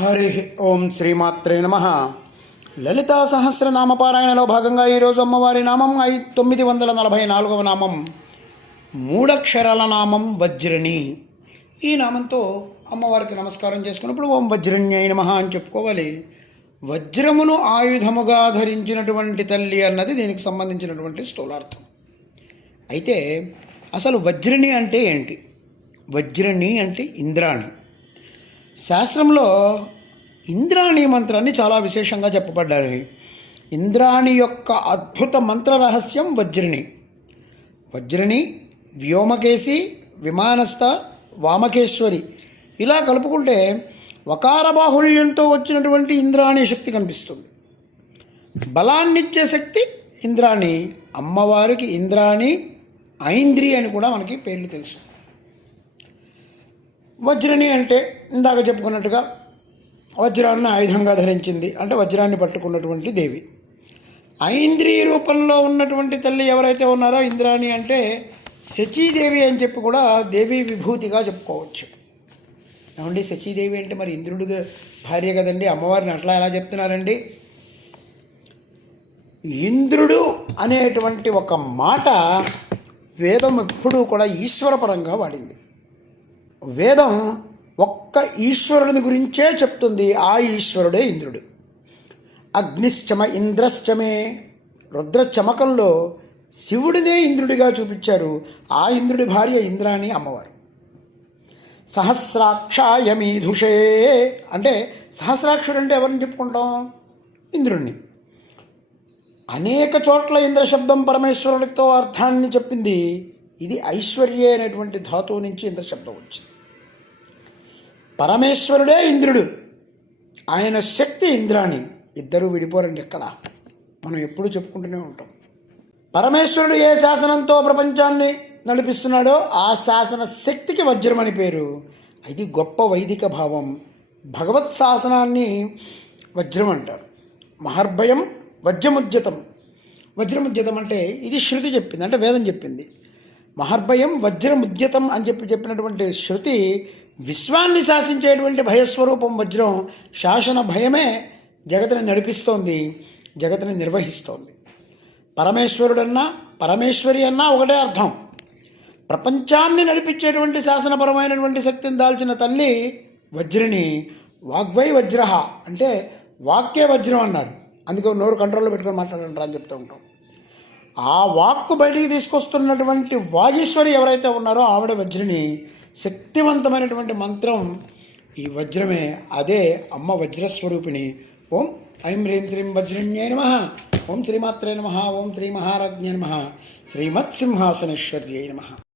హరి ఓం శ్రీమాత్రే నమ. లలితా సహస్రనామ పారాయణలో భాగంగా ఈరోజు అమ్మవారి నామం 944వ నామం, మూడక్షరాల నామం వజ్రిణి. ఈ నామంతో అమ్మవారికి నమస్కారం చేసుకున్నప్పుడు ఓం వజ్రిణ్యై నమః అని చెప్పుకోవాలి. వజ్రమును ఆయుధముగా ధరించినటువంటి తల్లి అన్నది దీనికి సంబంధించినటువంటి స్థూలార్థం. అయితే అసలు వజ్రిణి అంటే ఏంటి? వజ్రిణి అంటే ఇంద్రాణి. శాస్త్రంలో ఇంద్రాణి మంత్రాన్ని చాలా విశేషంగా చెప్పబడ్డారు. ఇంద్రాణి యొక్క అద్భుత మంత్ర రహస్యం వజ్రిణి. వజ్రిణి, వ్యోమకేశి, విమానస్థ, వామకేశ్వరి ఇలా కలుపుకుంటే వకార బాహుళ్యంతో వచ్చినటువంటి ఇంద్రాణి శక్తి కనిపిస్తుంది. బలాన్నిచ్చే శక్తి ఇంద్రాణి. అమ్మవారికి ఇంద్రాణి, ఐంద్రి అని కూడా మనకి పేర్లు తెలుసు. వజ్రిణి అంటే ఇందాక చెప్పుకున్నట్టుగా వజ్రాన్ని ఆయుధంగా ధరించింది అంటే వజ్రాన్ని పట్టుకున్నటువంటి దేవి. ఐంద్రీ రూపంలో ఉన్నటువంటి తల్లి ఎవరైతే ఉన్నారో ఇంద్రాణి అంటే శచీదేవి అని చెప్పి కూడా దేవి విభూతిగా చెప్పుకోవచ్చు. ఏమండి, శచీదేవి అంటే మరి ఇంద్రుడిగా భార్య కదండి, అమ్మవారిని అట్లా ఎలా చెప్తున్నారండి? ఇంద్రుడు అనేటువంటి ఒక మాట వేదం ఎప్పుడూ కూడా ఈశ్వరపరంగా వాడింది. వేదం ఒక్క ఈశ్వరుని గురించే చెప్తుంది. ఆ ఈశ్వరుడే ఇంద్రుడు. అగ్నిశ్చమ ఇంద్రశ్చమే, రుద్ర చమకంలో శివుడినే ఇంద్రుడిగా చూపించారు. ఆ ఇంద్రుడి భార్య ఇంద్రాణి అమ్మవారు. సహస్రాక్షాయమీధుషే అంటే సహస్రాక్షుడు అంటే ఎవరిని చెప్పుకుంటాం? ఇంద్రుడిని. అనేక చోట్ల ఇంద్ర శబ్దం పరమేశ్వరుడితో అర్థాన్ని చెప్పింది. ఇది ఐశ్వర్య అనేటువంటి ధాతువు నుంచి ఇంద్ర శబ్దం వచ్చింది. పరమేశ్వరుడే ఇంద్రుడు, ఆయన శక్తి ఇంద్రాణి. ఇద్దరూ విడిపోరండి. ఎక్కడ మనం ఎప్పుడూ చెప్పుకుంటూనే ఉంటాం. పరమేశ్వరుడు ఏ శాసనంతో ప్రపంచాన్ని నడిపిస్తున్నాడో ఆ శాసన శక్తికి వజ్రం అని పేరు. ఇది గొప్ప వైదిక భావం. భగవత్ శాసనాన్ని వజ్రం అంటారు. మహర్భయం వజ్రముద్యతం. వజ్రముద్యతం అంటే ఇది శృతి చెప్పింది, అంటే వేదం చెప్పింది. మహర్భయం వజ్రముద్యతం అని చెప్పినటువంటి శృతి విశ్వాన్ని శాసించేటువంటి భయస్వరూపం వజ్రం. శాసన భయమే జగత్తుని నడిపిస్తోంది, జగత్తుని నిర్వహిస్తోంది. పరమేశ్వరుడన్నా పరమేశ్వరి అన్నా ఒకటే అర్థం. ప్రపంచాన్ని నడిపించేటువంటి శాసనపరమైనటువంటి శక్తిని దాల్చిన తల్లి వజ్రిని. వాగ్వై వజ్ర అంటే వాక్యే వజ్రం అన్నారు. అందుకే నోరు కంట్రోల్లో పెట్టుకొని మాట్లాడంటారా అని చెప్తూ ఉంటాం. ఆ వాక్కు బయటికి తీసుకొస్తున్నటువంటి వాగీశ్వరి ఎవరైతే ఉన్నారో ఆవిడ వజ్రిని. శక్తివంతమైనటువంటి మంత్రం ఈ వజ్రమే. అదే అమ్మ వజ్రస్వరూపిణి. ఓం ఐం హ్రీం శ్రీం వజ్రిణ్యై నమః. ఓం శ్రీమాత్రే నమః. ఓం శ్రీ మహారాజ్ఞే నమః. శ్రీమత్సింహాసనేశ్వర్యై నమః.